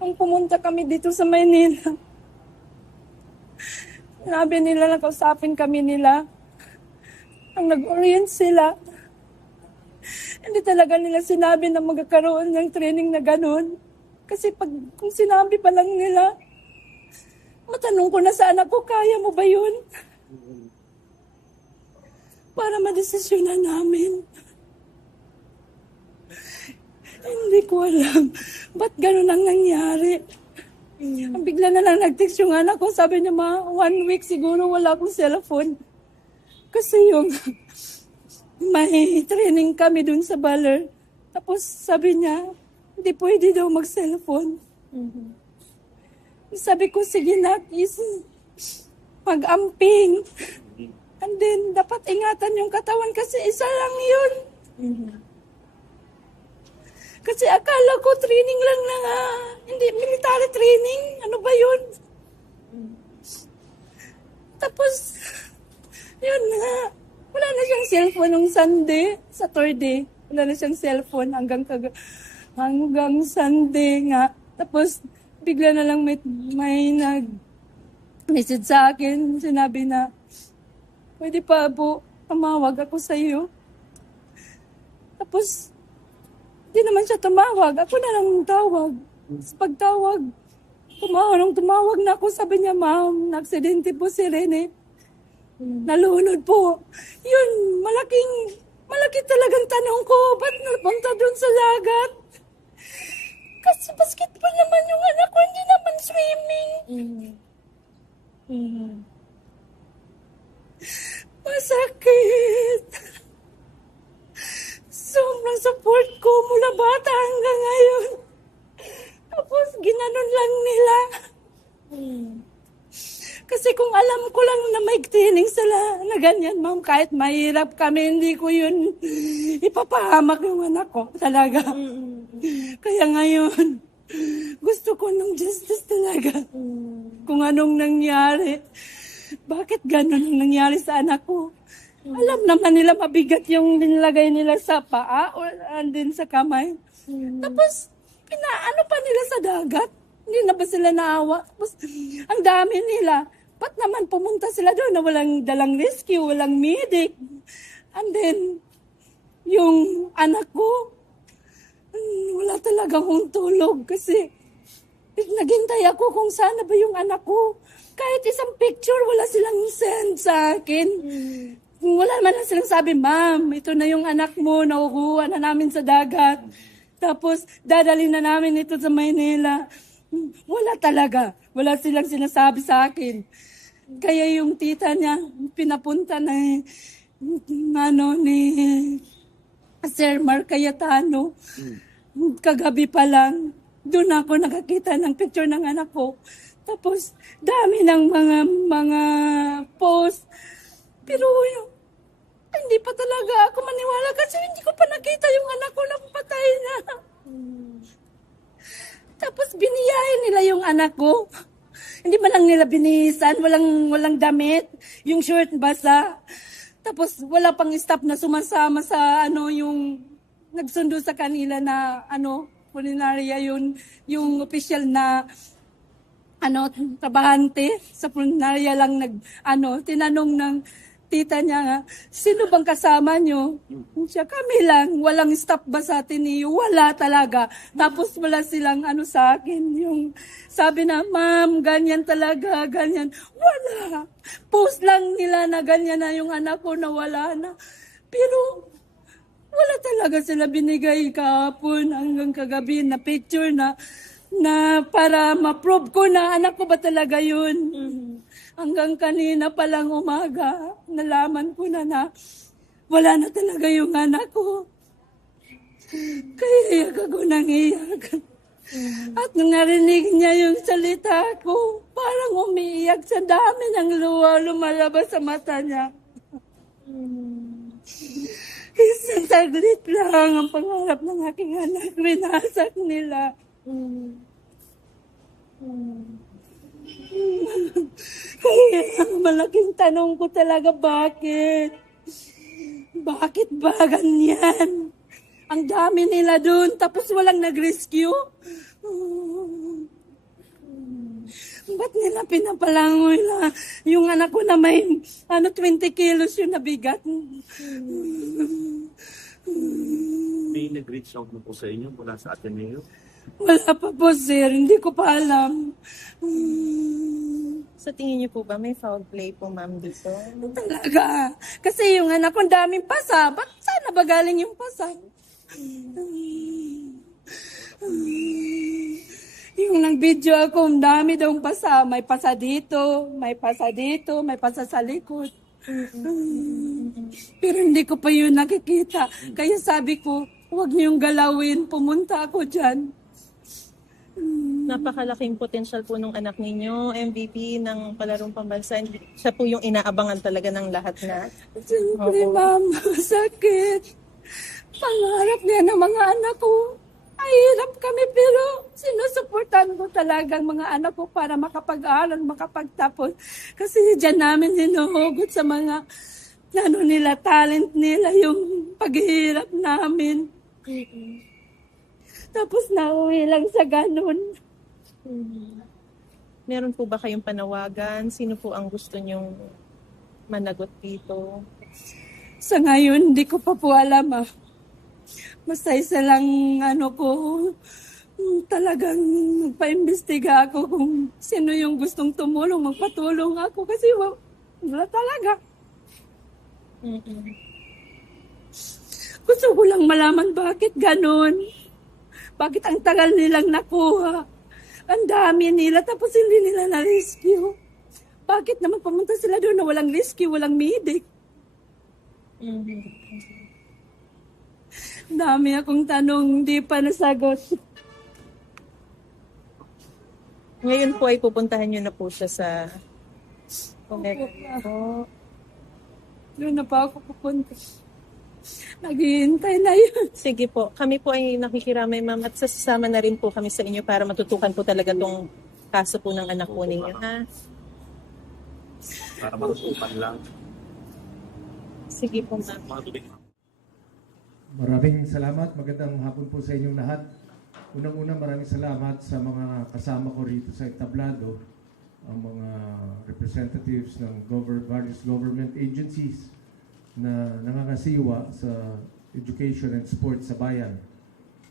Nung pumunta kami dito sa Maynila, sinabi nila na kausapin kami nila. Ang nag-orient sila, hindi talaga nila sinabi na magkakaroon ng training na ganun. Kasi kung sinabi pa lang nila, matanong ko na sa anak ko, kaya mo ba yun? Para madesisyonan namin. Hindi ko alam. Ba't ganun ang nangyari? Bigla na lang nag-text yung anak ko. Sabi niya, 1 week siguro wala akong cellphone. Kasi yung may training kami dun sa Baler. Tapos sabi niya, hindi pwede daw mag-cellphone. Sabi ko, sige na, mag-amping. And then, dapat ingatan yung katawan kasi isa lang yun. Kasi akala ko training lang na nga. Hindi, military training. Ano ba yun? Tapos, yun nga. Wala na siyang cellphone nung Sunday, Saturday. Wala na siyang cellphone hanggang Sunday nga. Tapos, bigla na lang may nag-message sa akin. Sinabi na, pwede pa po, tumawag ako sa iyo. Tapos, hindi naman siya tumawag. Ako na lang tawag. Sa pagtawag, tumawag na ako. Sabi niya, ma'am, na-aksidente po si Rene. Nalunod po. Yun, malaki talagang tanong ko. Ba't napunta doon sa dagat? Kasi basketball naman yung anak ko, hindi naman swimming. Masakit. Sobrang support ko mula bata hanggang ngayon. Tapos ginanon lang nila. Kasi kung alam ko lang na may training sila na ganyan, ma'am, kahit mahirap kami, hindi ko yun ipapahamak yung anak ko talaga. Kaya ngayon, gusto ko ng justice talaga. Kung anong nangyari. Bakit ganun ang nangyari sa anak ko? Alam naman nila mabigat yung nilagay nila sa paa o andin sa kamay. Tapos, pinaano pa nila sa dagat. Hindi na ba sila naawa? Tapos, ang dami nila. Ba't naman pumunta sila doon na walang dalang rescue, walang medic? And then, yung anak ko, wala talagang tulog kasi naghintay ako kung sana ba yung anak ko. Kahit isang picture, wala silang send sa akin. Wala naman lang silang sabi, ma'am, ito na yung anak mo, nakukuha na namin sa dagat. Tapos, dadali na namin ito sa Maynila. Wala talaga. Wala silang sinasabi sa akin. Kaya yung tita niya, pinapunta na ni Sir Mark Cayetano. Kagabi pa lang, doon ako nakakita ng picture ng anak ko. Tapos, dami ng mga post. Pero hindi pa talaga ako maniwala kasi hindi ko pa nakita yung anak ko na patay na. Tapos biniyahin nila yung anak ko. Hindi man lang nila binihisan, walang damit, yung shirt basa. Tapos wala pang staff na sumasama sa yung nagsundo sa kanila na pulinarya yung official na trabahante sa pulinarya lang tinanong ng tita niya nga, sino bang kasama nyo? Siya, kami lang. Walang staff ba sa atin niyo? Wala talaga. Tapos wala silang sa akin. Yung sabi na, ma'am, ganyan talaga, ganyan. Wala. Post lang nila na ganyan na yung anak ko na wala na. Pero wala talaga sila binigay kahapon hanggang kagabi na picture na para ma-prove ko na anak ko ba talaga yun. Hanggang kanina palang umaga, nalaman ko na wala na talaga yung anak ko. Kaya iyak ako nang iyak. At nung narinig niya yung salita ko, parang umiiyak sa dami ng luha lumalabas sa mata niya. Isang saglit lang ang pangarap ng aking anak, winasak nila. Kaya malaking tanong ko talaga, bakit? Bakit ba ganyan? Ang dami nila doon, tapos walang nag-rescue? ba't nila pinapalangoy na yung anak ko na may 20 kilos yung nabigat. May nag-reach out na po sa inyo mula sa Ateneo? Wala pa po, sir. Hindi ko pa alam. Sa tingin niyo po ba may foul play po, ma'am, dito? Talaga. Kasi yung anak ko, ang daming pasa. Ba't sana ba galing yung pasa? Yung nag-video ako, ang dami daw pasa. May pasa dito, may pasa dito, may pasa sa likod. Pero hindi ko pa yun nakikita. Kaya sabi ko, huwag niyong galawin. Pumunta ako dyan. Napakalaking potential po nung anak ninyo, MVP ng palarong pambansa. Siya po yung inaabangan talaga ng lahat na. Siyempre, Opo. ma'am, sakit. Pangarap niya ng mga anak ko. Ay, hirap kami pero sinusuportan ko talaga ang mga anak ko para makapag-aral, makapagtapos. Kasi dyan namin hinuhugot sa mga nila, talent nila, yung paghihirap namin. Tapos nauwi lang sa ganun. Meron po ba kayong panawagan? Sino po ang gusto nyong managot dito? Sa ngayon, hindi ko pa po alam Basta isa lang talagang magpa-imbestiga ako kung sino yung gustong tumulong, magpatulong ako kasi wala talaga. Gusto ko lang malaman bakit ganun. Bakit ang tagal nilang nakuha. Ang dami nila tapos hindi nila na-rescue. Bakit naman pumunta sila doon na walang rescue, walang medic? Dami akong tanong, hindi pa nasagot. Ngayon po ay pupuntahan nyo na po siya sa Omega. Doon na pa ako pupunta. Naghihintay na yun. Sige po, kami po ay nakikiramay, ma'am, at sasama na rin po kami sa inyo para matutukan po talaga tong kaso po ng anak po ninyo, ha? Para matutupan lang. Sige po, ma'am. Mga tubig. Maraming salamat. Magandang hapon po sa inyong lahat. Unang-una, maraming salamat sa mga kasama ko rito sa entablado, ang mga representatives ng various government agencies na nangangasiwa sa education and sports sa bayan.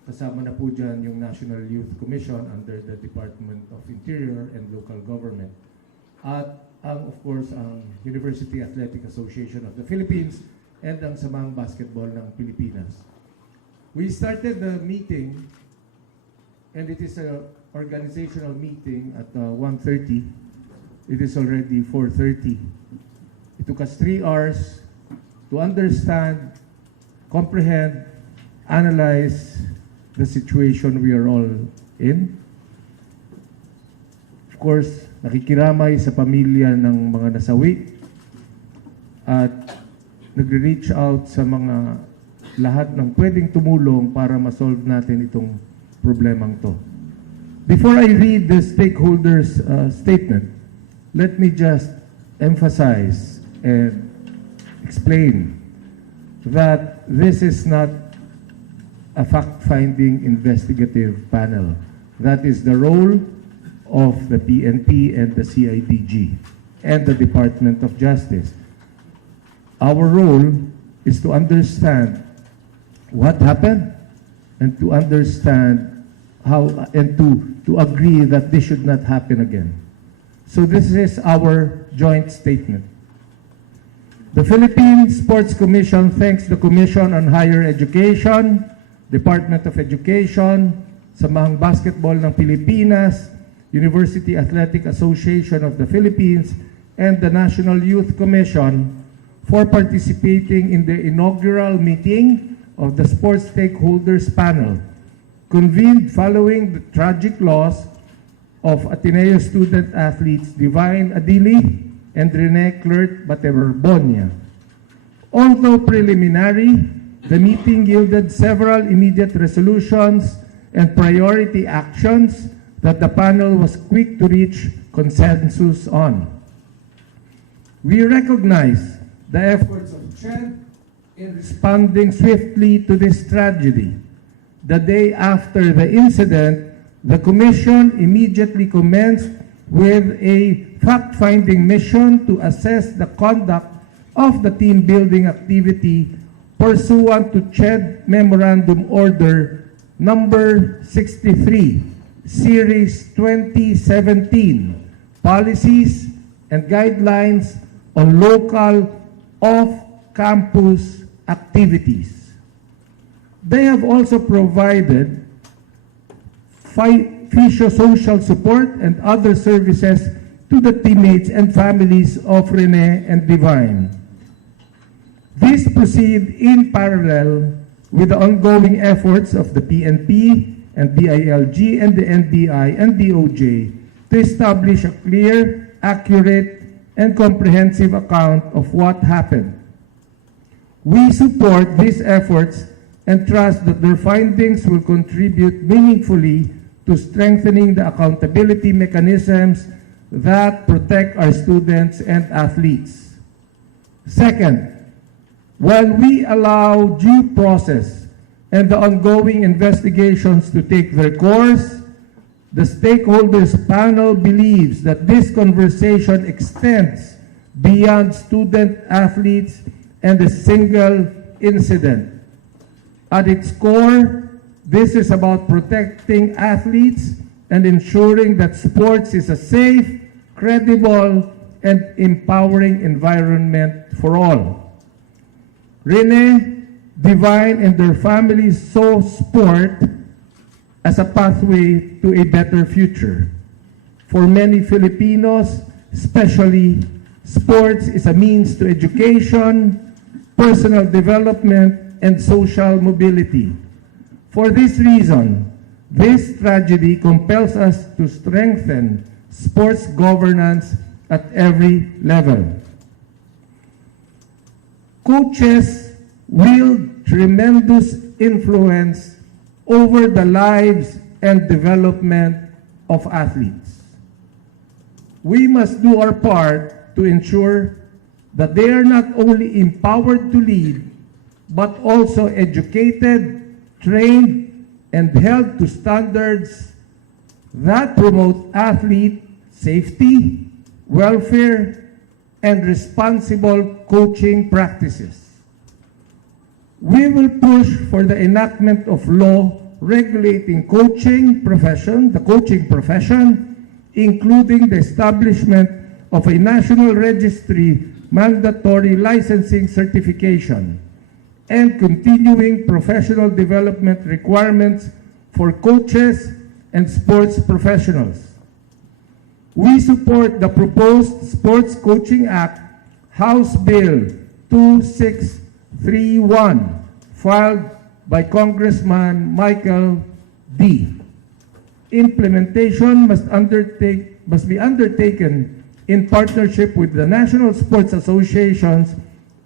Kasama na po dyan yung National Youth Commission under the Department of Interior and Local Government. At of course, ang University Athletic Association of the Philippines and ang Samang Basketball ng Pilipinas. We started the meeting, and it is an organizational meeting at 1:30. It is already 4:30. It took us 3 hours to understand, comprehend, analyze the situation we are all in. Of course, nakikiramay sa pamilya ng mga nasawi at nagre-reach out sa mga lahat ng pwedeng tumulong para ma-solve natin itong problemang to. Before I read the stakeholders' statement, let me just emphasize and explain that this is not a fact-finding investigative panel. That is the role of the PNP and the CIDG and the Department of Justice. Our role is to understand what happened and to understand how and to agree that this should not happen again. So this is our joint statement. The Philippine Sports Commission thanks the Commission on Higher Education, Department of Education, Samahang Basketball ng Pilipinas, University Athletic Association of the Philippines, and the National Youth Commission for participating in the inaugural meeting of the Sports Stakeholders Panel, convened following the tragic loss of Ateneo student athletes Divine Adili and Rene Clert Bateverbonia. Although preliminary, the meeting yielded several immediate resolutions and priority actions that the panel was quick to reach consensus on. We recognize the efforts of CHED in responding swiftly to this tragedy. The day after the incident, the Commission immediately commenced with a fact-finding mission to assess the conduct of the team-building activity pursuant to CHED Memorandum Order Number 63, Series 2017, Policies and Guidelines on Local Off-Campus Activities. They have also provided physio-social support and other services to the teammates and families of Rene and Divine. These proceed in parallel with the ongoing efforts of the PNP and DILG and the NBI and DOJ to establish a clear, accurate, and comprehensive account of what happened. We support these efforts and trust that their findings will contribute meaningfully to strengthening the accountability mechanisms that protect our students and athletes. Second, while we allow due process and the ongoing investigations to take their course, the stakeholders panel believes that this conversation extends beyond student athletes and a single incident. At its core, this is about protecting athletes and ensuring that sports is a safe, credible, and empowering environment for all. Rene, Divine, and their families saw sport as a pathway to a better future. For many Filipinos, especially, sports is a means to education, personal development, and social mobility. For this reason, this tragedy compels us to strengthen sports governance at every level. Coaches wield tremendous influence over the lives and development of athletes. We must do our part to ensure that they are not only empowered to lead, but also educated, trained, and held to standards that promote athlete safety, welfare, and responsible coaching practices. We will push for the enactment of law regulating the coaching profession, including the establishment of a national registry mandatory licensing certification, and continuing professional development requirements for coaches and sports professionals. We support the proposed Sports Coaching Act, House Bill 2631, filed by Congressman Michael D. Implementation must be undertaken in partnership with the national sports associations,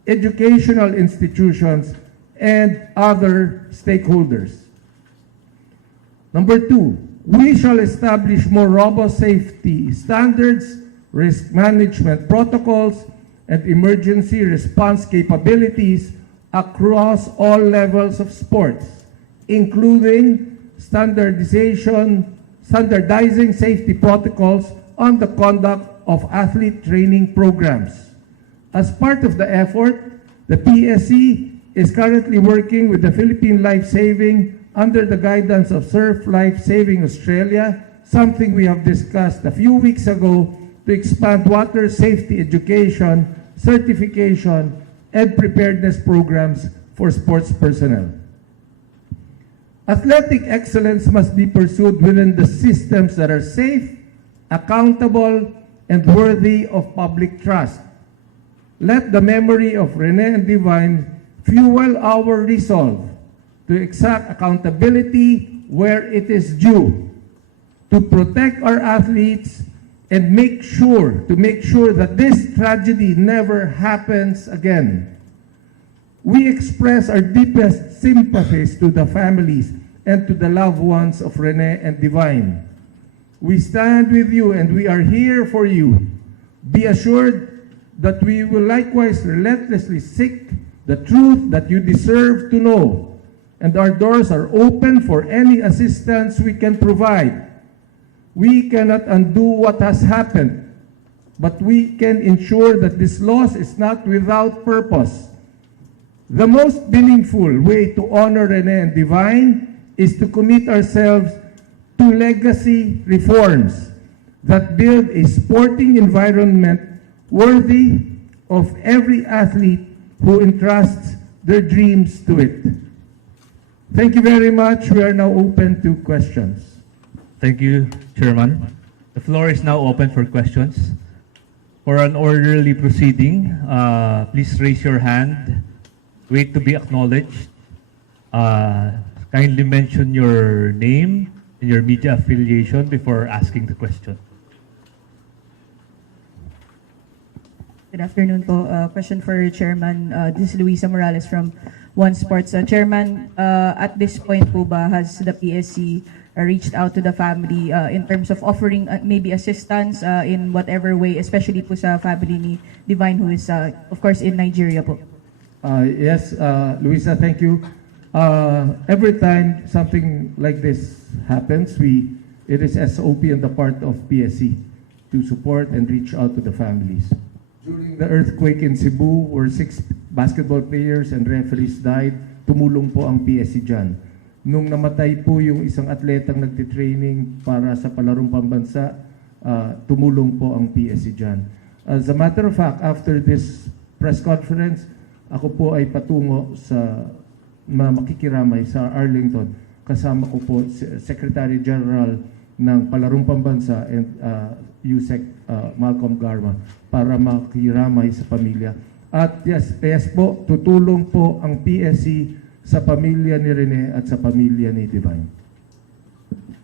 educational institutions, and other stakeholders. Number two, we shall establish more robust safety standards, risk management protocols, and emergency response capabilities across all levels of sports, including standardizing safety protocols on the conduct of athlete training programs. As part of the effort, the PSC is currently working with the Philippine Life Saving under the guidance of Surf Life Saving Australia, something we have discussed a few weeks ago, to expand water safety education, certification, and preparedness programs for sports personnel. Athletic excellence must be pursued within the systems that are safe, accountable, and worthy of public trust. Let the memory of Rene and Divine fuel our resolve to exact accountability where it is due, to protect our athletes, and make sure that this tragedy never happens again. We express our deepest sympathies to the families and to the loved ones of Rene and Divine. We stand with you and we are here for you. Be assured that we will likewise relentlessly seek the truth that you deserve to know, and our doors are open for any assistance we can provide. We cannot undo what has happened, but we can ensure that this loss is not without purpose. The most meaningful way to honor Rene and Divine is to commit ourselves to legacy reforms that build a sporting environment worthy of every athlete who entrusts their dreams to it. Thank you very much. We are now open to questions. Thank you, Chairman. The floor is now open for questions. For an orderly proceeding, please raise your hand. Wait to be acknowledged. Kindly mention your name and your media affiliation before asking the question. Good afternoon po. Question for Chairman. This is Luisa Morales from One Sports. Chairman, at this point po ba has the PSC reached out to the family in terms of offering maybe assistance in whatever way, especially po sa family ni Divine who is of course in Nigeria po? Yes, Luisa, thank you. Every time something like this happens, it is SOP on the part of PSC to support and reach out to the families. During the earthquake in Cebu, where 6 basketball players and referees died, tumulong po ang PSC dyan. Nung namatay po yung isang atletang nagtitraining para sa palarong pambansa, tumulong po ang PSC dyan. As a matter of fact, after this press conference, ako po ay patungo sa makikiramay sa Arlington. Kasama ko po Secretary General ng Palarong Pambansa and USEC Malcolm Garma para makiramay sa pamilya. At yes po, tutulong po ang PSC sa pamilya ni Rene at sa pamilya ni Divine.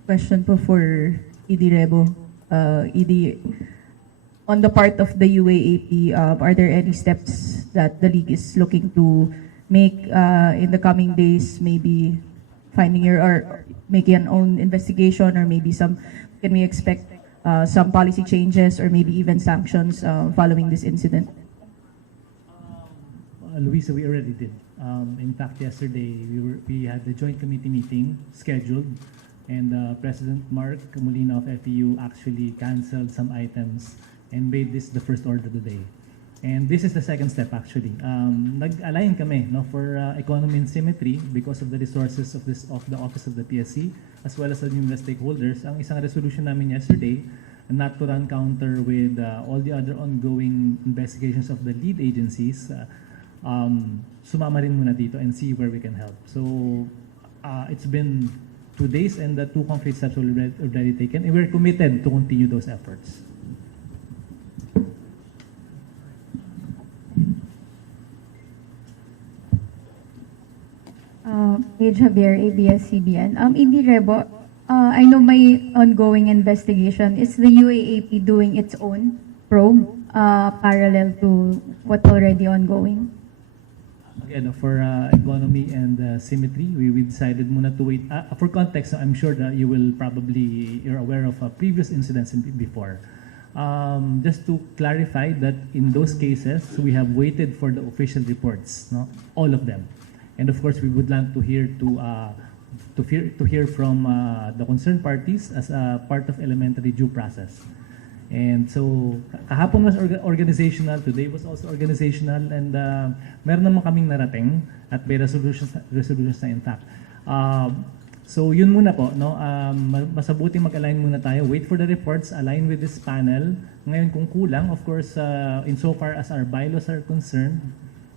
Question po for ED Rebo. ED, on the part of the UAAP, are there any steps that the league is looking to make in the coming days, maybe finding or making an own investigation, or maybe can we expect some policy changes or maybe even sanctions following this incident? Luisa, we already did. In fact, yesterday we had the joint committee meeting scheduled, and President Mark Molina of FEU actually canceled some items and made this the first order of the day. And this is the second step actually. Nag-align kami for economy and symmetry because of the resources of the Office of the PSC as well as the numerous stakeholders. Ang isang resolution namin yesterday, not to run counter with all the other ongoing investigations of the lead agencies, sumama rin muna dito and see where we can help. So it's been 2 days and the 2 concrete steps were already taken, and we're committed to continue those efforts. Paige Javier, ABS-CBN. ED Rebo, I know may ongoing investigation. Is the UAAP doing its own probe parallel to what's already ongoing? Again, for economy and symmetry, we decided muna to wait. For context, I'm sure that you're aware of previous incidents before. Just to clarify that in those cases, we have waited for the official reports, all of them. And of course, we would like to hear from the concerned parties as a part of elementary due process. And so, kahapon was organizational, today was also organizational, and meron naman kaming narating at may resolutions na intact. So yun muna po, masabuti mag-align muna tayo, wait for the reports, align with this panel. Ngayon kung kulang, of course, insofar as our bylaws are concerned,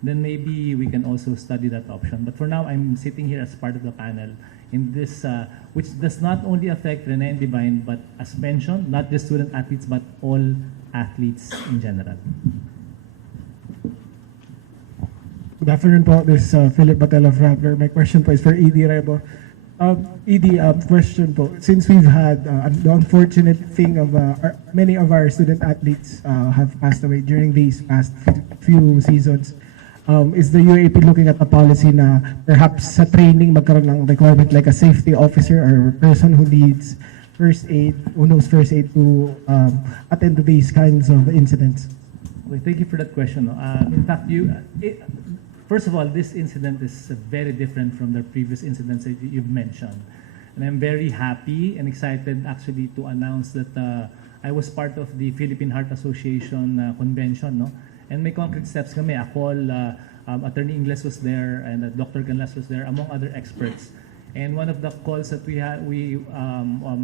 then maybe we can also study that option. But for now, I'm sitting here as part of the panel in this, which does not only affect Rene and Divine, but as mentioned, not just student athletes, but all athletes in general. Good afternoon po. This is Philip Batella of Rappler. My question po is for ED Rebo. ED, question po. Since we've had the unfortunate thing of many of our student athletes have passed away during these past few seasons, is the UAP looking at a policy na perhaps sa training magkaroon ng requirement like a safety officer or person who needs first aid, who knows first aid to attend to these kinds of incidents? Okay, thank you for that question. In fact, first of all, this incident is very different from the previous incidents that you've mentioned. And I'm very happy and excited actually to announce that I was part of the Philippine Heart Association convention, no? And may concrete steps kami. Ako, Attorney Ingles was there, and Dr. Canlas was there, among other experts. And one of the calls that we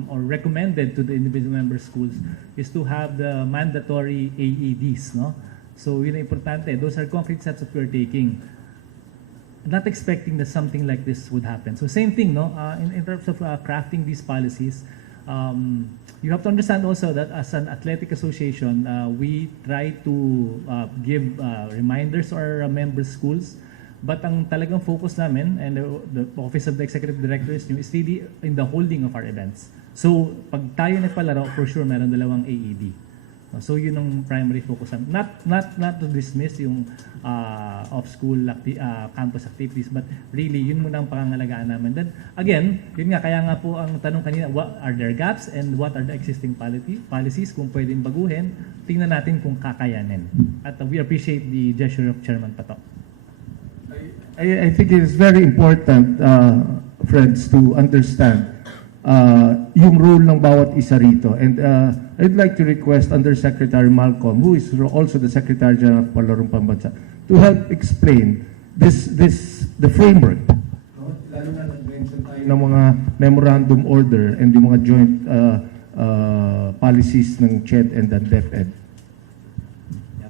or recommended to the individual member schools is to have the mandatory AEDs, no? So yun ang importante. Those are concrete steps that we're taking. Not expecting that something like this would happen. So same thing, no? In terms of crafting these policies, you have to understand also that as an athletic association, we try to give reminders to our member schools. But ang talagang focus namin and the Office of the Executive Director is really in the holding of our events. So pag tayo nagpalaro, for sure meron dalawang AED. So yun ang primary focus namin. Not to dismiss yung off-school campus activities, but really yun muna ang pangangalagaan namin. Then again, yun nga, kaya nga po ang tanong kanina, what are their gaps and what are the existing policies kung pwedeng baguhin, tingnan natin kung kakayanin. At we appreciate the gesture of Chairman Pato. I think it is very important, friends, to understand yung role ng bawat isa rito. And I'd like to request Undersecretary Malcolm, who is also the Secretary General of Palarong Pambansa, to help explain the framework. Lalo na nag-mention tayo ng mga memorandum order and yung mga joint policies ng CHED and the DepEd.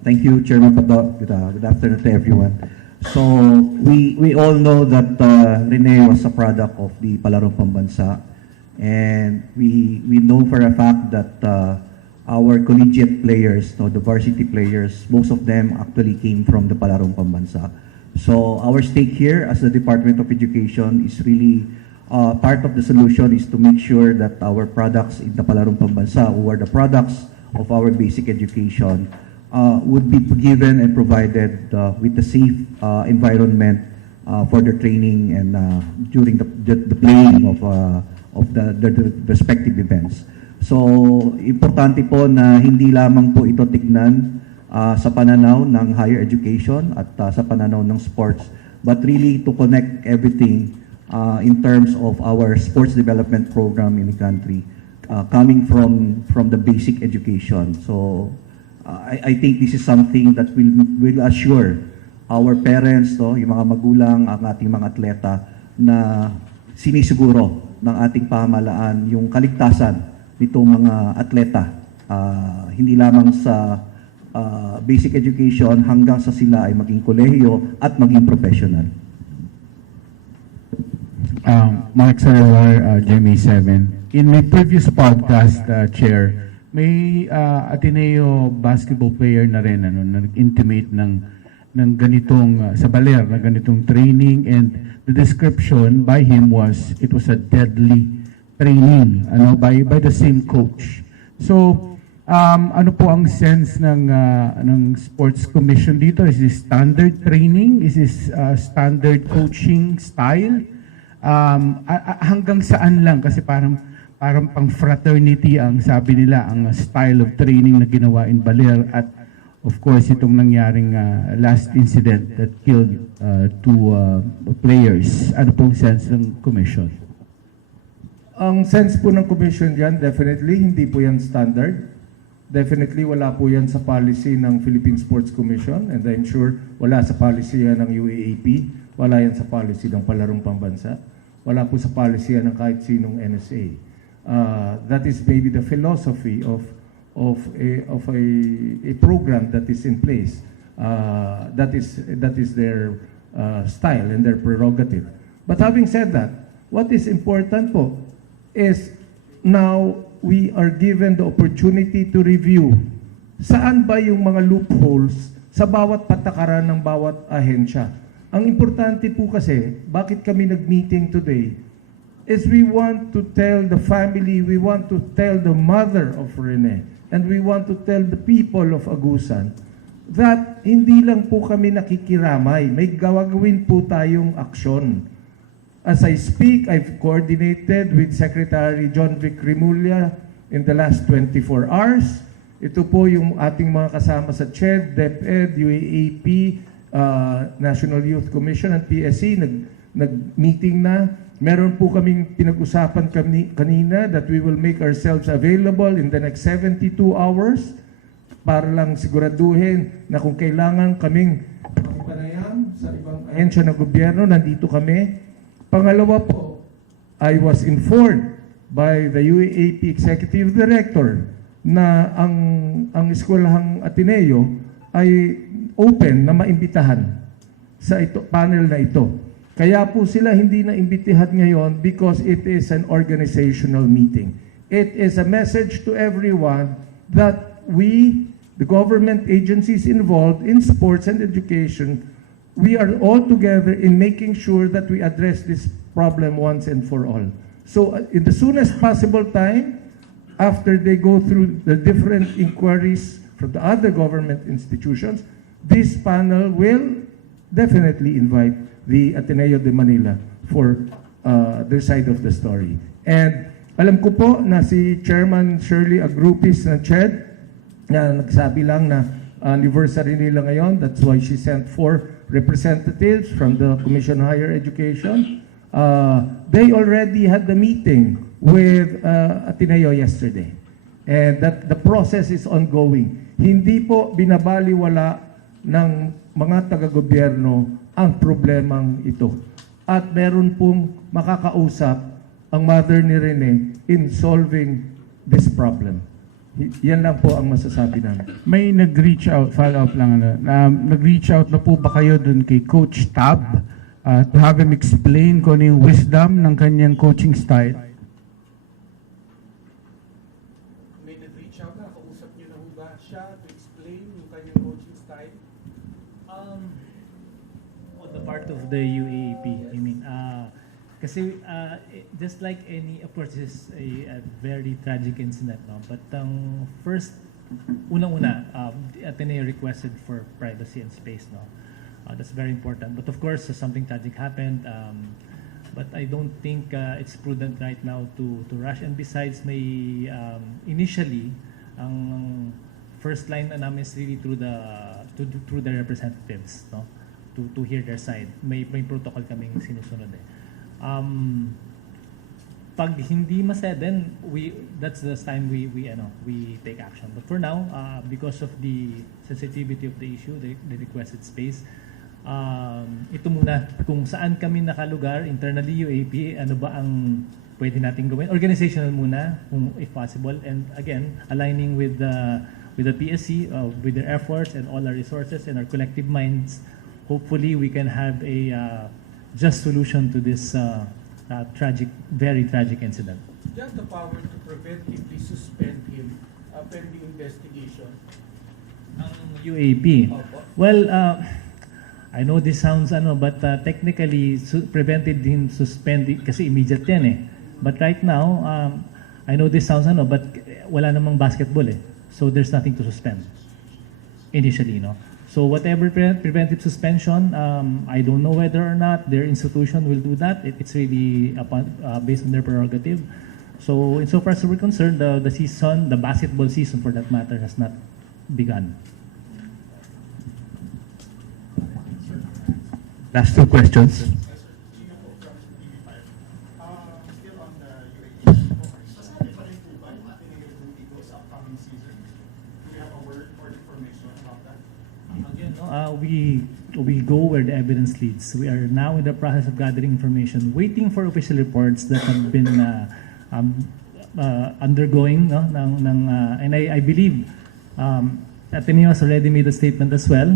Thank you, Chairman Pato. Good afternoon to everyone. So we all know that Rene was a product of the Palarong Pambansa. And we know for a fact that our collegiate players, the varsity players, most of them actually came from the Palarong Pambansa. So our stake here as the Department of Education is really part of the solution is to make sure that our products in the Palarong Pambansa, who are the products of our basic education, would be given and provided with a safe environment for their training and during the playing of the respective events. So, importante po na hindi lamang po ito tignan sa pananaw ng higher education at sa pananaw ng sports, but really to connect everything in terms of our sports development program in the country, coming from the basic education. So, I think this is something that will assure our parents, yung mga magulang, ang ating mga atleta, na sinisiguro ng ating pamahalaan yung kaligtasan nitong mga atleta, hindi lamang sa basic education hanggang sa sila ay maging kolehiyo at maging professional. Mark Sarawar, GMA7. In my previous podcast, Chair, may Ateneo basketball player na rin na nag-intimate ng ganitong sa baler, na ganitong training, and the description by him was it was a deadly training by the same coach. So ano po ang sense ng Sports Commission dito? Is this standard training? Is this standard coaching style? Hanggang saan lang? Kasi parang pang fraternity ang sabi nila ang style of training na ginawa in Baler, at of course itong nangyaring last incident that killed two players. Ano pong sense ng commission? Ang sense po ng commission dyan, definitely hindi po yan standard. Definitely wala po yan sa policy ng Philippine Sports Commission, and I'm sure wala sa policy yan ng UAAP, wala yan sa policy ng Palarong Pambansa, wala po sa policy yan ng kahit sinong NSA. That is maybe the philosophy of a program that is in place. That is their style and their prerogative. But having said that, what is important po is now we are given the opportunity to review saan ba yung mga loopholes sa bawat patakaran ng bawat ahensya. Ang importante po kasi, bakit kami nag-meeting today, is we want to tell the family, we want to tell the mother of Rene, and we want to tell the people of Agusan that hindi lang po kami nakikiramay, may gawagawin po tayong aksyon. As I speak, I've coordinated with Secretary John Vic Rimulya in the last 24 hours. Ito po yung ating mga kasama sa CHED, DepEd, UAAP, National Youth Commission at PSC, nag-meeting na. Meron po kaming pinag-usapan kanina that we will make ourselves available in the next 72 hours para lang siguraduhin na kung kailangan kaming makipanayam sa ibang ahensya ng gobyerno, nandito kami. Pangalawa po, I was informed by the UAAP Executive Director na ang eskwelahang Ateneo ay open na maimbitahan sa panel na ito. Kaya po sila hindi na imbitihan ngayon because it is an organizational meeting. It is a message to everyone that we, the government agencies involved in sports and education, we are all together in making sure that we address this problem once and for all. So in the soonest possible time, after they go through the different inquiries from the other government institutions, this panel will definitely invite the Ateneo de Manila for their side of the story. And alam ko po na si Chairman Shirley Agrupis ng CHED na nagsabi lang na anniversary nila ngayon. That's why she sent 4 representatives from the Commission on Higher Education. They already had the meeting with Ateneo yesterday. And that the process is ongoing. Hindi po binabaliwala ng mga taga-gobyerno ang problemang ito. At meron pong makakausap ang mother ni Rene in solving this problem. Yan lang po ang masasabi namin. May nag-reach out, follow-up lang, nag-reach out na po ba kayo dun kay Coach Tab to have him explain kung ano yung wisdom ng kanyang coaching style? May nag-reach out na, kausap niyo na ho ba siya to explain yung kanyang coaching style? On the part of the UAAP, I mean, kasi just like any, of course, this is a very tragic incident, no? But first, unang-una, the Ateneo requested for privacy and space, no? That's very important. But of course, something tragic happened. But I don't think it's prudent right now to rush. And besides, may initially, ang first line na namin is really through the representatives, no? To hear their side. May protocol kaming sinusunod eh. Pag hindi masaya, then that's the time we take action. But for now, because of the sensitivity of the issue, the requested space, ito muna kung saan kami nakalugar internally UAP, ano ba ang pwede nating gawin, organizational muna kung if possible, and again aligning with the PSC, with their efforts and all our resources and our collective minds. Hopefully we can have a just solution to this very tragic incident. Just the power to preventively suspend him pending investigation. UAP. Well, I know this sounds but technically prevented him suspended kasi immediate yan eh. But right now, I know this sounds but wala namang basketball eh. So there's nothing to suspend initially, no? So whatever preventive suspension, I don't know whether or not their institution will do that. It's really based on their prerogative. So insofar as we're concerned, the season, the basketball season for that matter, has not begun. Last 2 questions. We go where the evidence leads. We are now in the process of gathering information, waiting for official reports that have been undergoing, no? And I believe Ateneo has already made a statement as well,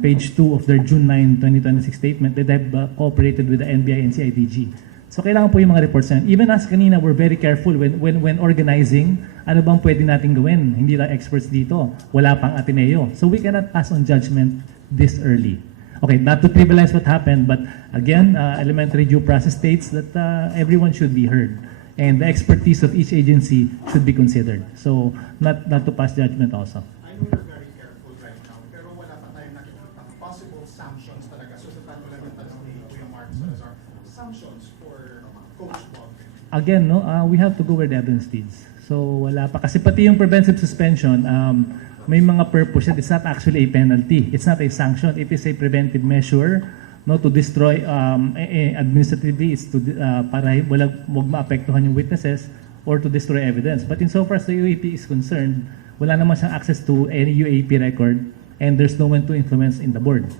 page 2 of their June 9, 2026 statement, that they have cooperated with the NBI and CIDG. So kailangan po yung mga reports yan. Even us kanina, we're very careful when organizing, ano bang pwede natin gawin? Hindi lang experts dito. Wala pang Ateneo. So we cannot pass on judgment this early. Okay, not to trivialize what happened, but again, elementary due process states that everyone should be heard. And the expertise of each agency should be considered. So not to pass judgment also. I know you're very careful right now, pero wala pa tayong nakikita possible sanctions talaga. So sa tanong lang ng tanong ni Kuya Mark Salazar, sanctions for Coach Bob. Again, no, we have to go where the evidence leads. So wala pa. Kasi pati yung preventive suspension, may mga purpose. It's not actually a penalty. It's not a sanction. It is a preventive measure no, to destroy administratively is to para wag maapektuhan yung witnesses or to destroy evidence. But insofar as the UAP is concerned, wala naman siyang access to any UAP record and there's no one to influence in the board.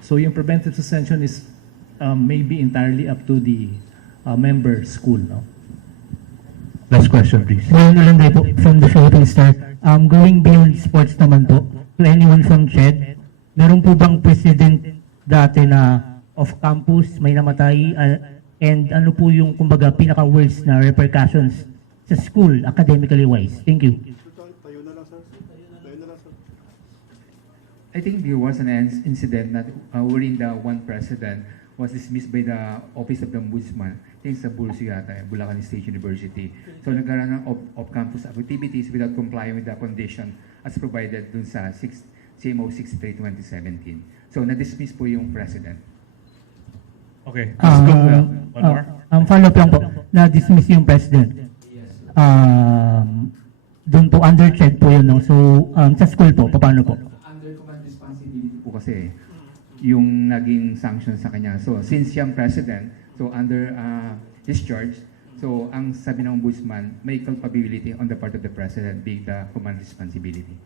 So yung preventive suspension is maybe entirely up to the member school. No? Last question, please. Ryan Ulanday po from the Philippine Star. Going beyond sports naman po, to anyone from CHED, meron po bang president dati na off-campus, may namatay, and ano po yung kumbaga pinaka-worst na repercussions sa school, academically wise? Thank you. I think there was an incident that wherein the one president was dismissed by the Office of the Ombudsman. I think sa Bulso yata, Bulacan State University. So nagkaroon ng off-campus activities without complying with the condition as provided dun sa CMO 63/2017. So na-dismiss po yung president. Okay. Let's go. One more. Follow-up lang po, na-dismiss yung president. Doon po, under CHED po yun, no? So, sa school po, paano po? Under command responsibility po kasi yung naging sanction sa kanya. So since siyang president, so under his charge, so ang sabi ng ombudsman, may culpability on the part of the president being the command responsibility.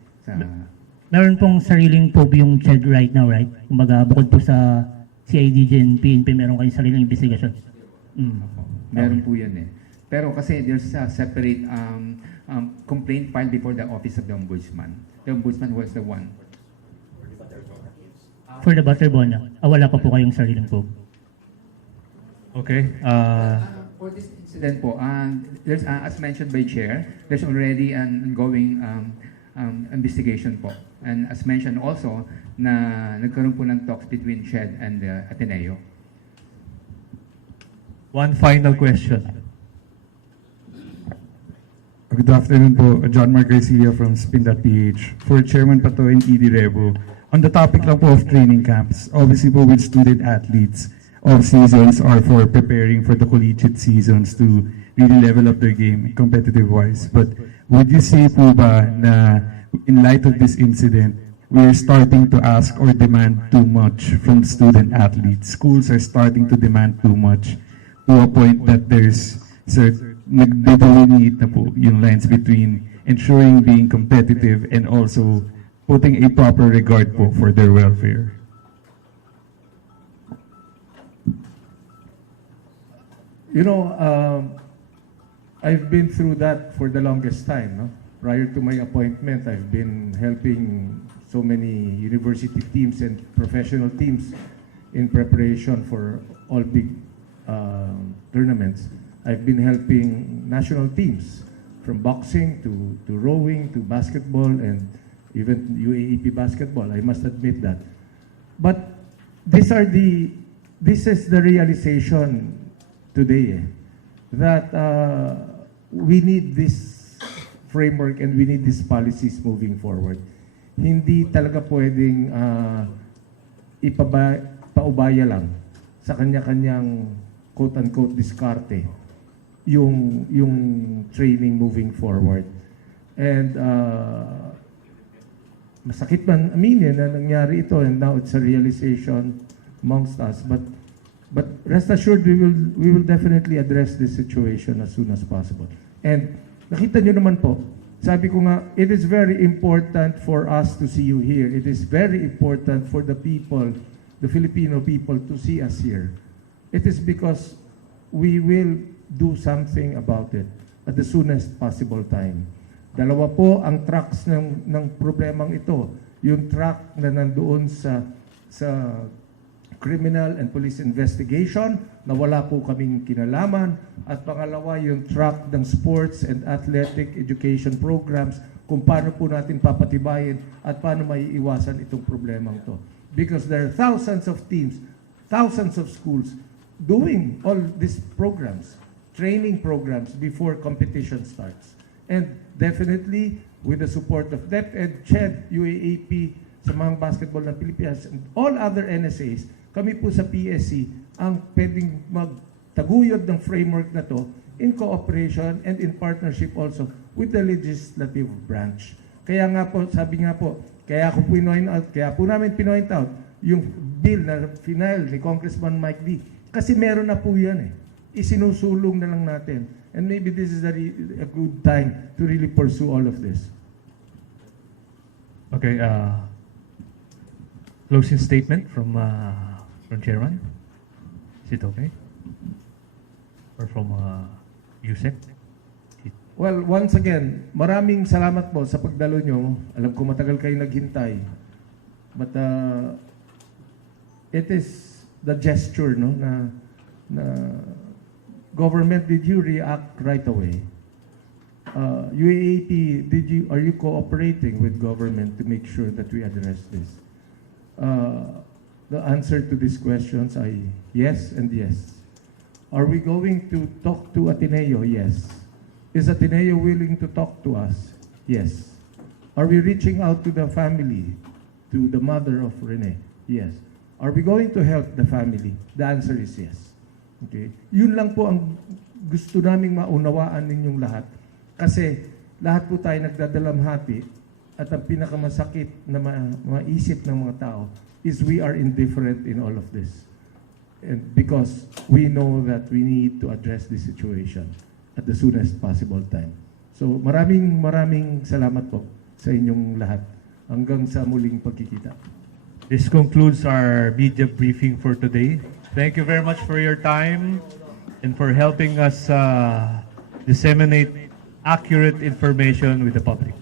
Meron pong sariling probe yung CHED right now, right? Kumbaga, bukod po sa CIDG and PNP, meron kayong sariling investigation. Meron po yan eh. Pero kasi there's a separate complaint filed before the Office of the Ombudsman. The Ombudsman was the one. For the Butterbona, wala pa po kayong sariling probe. Okay. For this incident po, there's, as mentioned by Chair, there's already an ongoing investigation po. And as mentioned also, na nagkaroon po ng talks between CHED and the Ateneo. One final question. Good afternoon po, John Mark Garcia from Spin.ph. For Chairman Pato and ED Rebo, on the topic lang po of training camps, obviously po with student athletes, all seasons are for preparing for the collegiate seasons to really level up their game competitive-wise. But would you say po ba na in light of this incident, we're starting to ask or demand too much from student athletes? Schools are starting to demand too much to a point that there's nag-delineate na po yung lines between ensuring being competitive and also putting a proper regard po for their welfare. You know, I've been through that for the longest time. No? Prior to my appointment, I've been helping so many university teams and professional teams in preparation for all big tournaments. I've been helping national teams from boxing to rowing to basketball and even UAAP basketball. I must admit that. But this is the realization today that we need this framework and we need these policies moving forward. Hindi talaga pwedeng paubaya lang sa kanya-kanyang quote-unquote diskarte yung training moving forward. And masakit man aminin na nangyari ito and now it's a realization amongst us. But rest assured, we will definitely address this situation as soon as possible. And nakita nyo naman po, sabi ko nga, it is very important for us to see you here. It is very important for the people, the Filipino people, to see us here. It is because we will do something about it at the soonest possible time. Dalawa po ang tracks ng problemang ito. Yung track na nandoon sa criminal and police investigation na wala po kaming kinalaman, at pangalawa yung track ng sports and athletic education programs kung paano po natin papatibayin at paano maiiwasan itong problemang ito. Because there are thousands of teams, thousands of schools doing all these programs, training programs before competition starts. And definitely, with the support of DepEd, CHED, UAAP, sa mga basketball ng Pilipinas, and all other NSAs, kami po sa PSC ang pwedeng magtaguyod ng framework na to in cooperation and in partnership also with the legislative branch. Kaya nga po, sabi nga po, kaya po namin pinoint out yung bill na final ni Congressman Mike D. Kasi meron na po yan eh. Isinusulong na lang natin. And maybe this is a good time to really pursue all of this. Okay, closing statement from Chairman. Is it okay? Or from Yusek? Well, once again, maraming salamat po sa pagdalo nyo. Alam ko matagal kayo naghintay. But it is the gesture, no, na government, did you react right away? UAAP, are you cooperating with government to make sure that we address this? The answer to these questions are yes and yes. Are we going to talk to Ateneo? Yes. Is Ateneo willing to talk to us? Yes. Are we reaching out to the family, to the mother of Rene? Yes. Are we going to help the family? The answer is yes. Okay? Yun lang po ang gusto naming maunawaan ninyong lahat. Kasi lahat po tayo nagdadalamhati at ang pinakamasakit na maisip ng mga tao is we are indifferent in all of this. And because we know that we need to address this situation at the soonest possible time. So maraming salamat po sa inyong lahat. Hanggang sa muling pagkikita. This concludes our media briefing for today. Thank you very much for your time and for helping us disseminate accurate information with the public.